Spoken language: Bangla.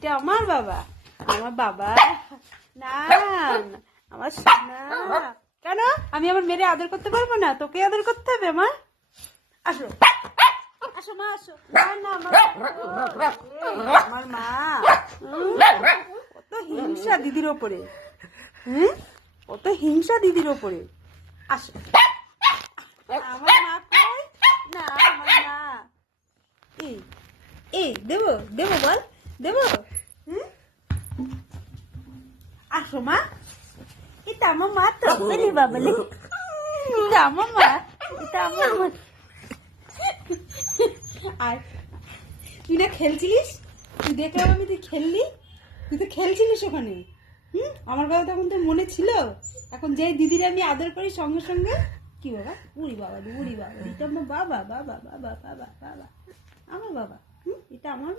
এটা আমার বাবা, আমার বাবা না, আমার সোনা। কেন আমি আমার মেয়েরে আদর করতে পারবো না? তোকে আদর করতে হবে আমার। আসো আসো মা, আসো। না না আমার মা কত হিংসা দিদির ওপরে। কত হিংসা দিদির ওপরে। আসো। আমার মা কই? না আমার মা। এই এই দেবো দেবো বল, দেবো। আসো মা, এটা আমার মা তো। বাবলে এটা আমার মা, এটা আমার মা। আর তুই না খেলছিলিস, তুই দেখলাম আমি তুই খেললি, তুই তো খেলছিলিস ওখানে। আমার কথা তখন তো মনে ছিল। এখন যেই দিদির আমি আদর করি সঙ্গে সঙ্গে কি বাবা, উড়ি বাবা, উড়ি বাবা, এটা আমার বাবা, বাবা বাবা বাবা বাবা, আমার বাবা। এটা আমার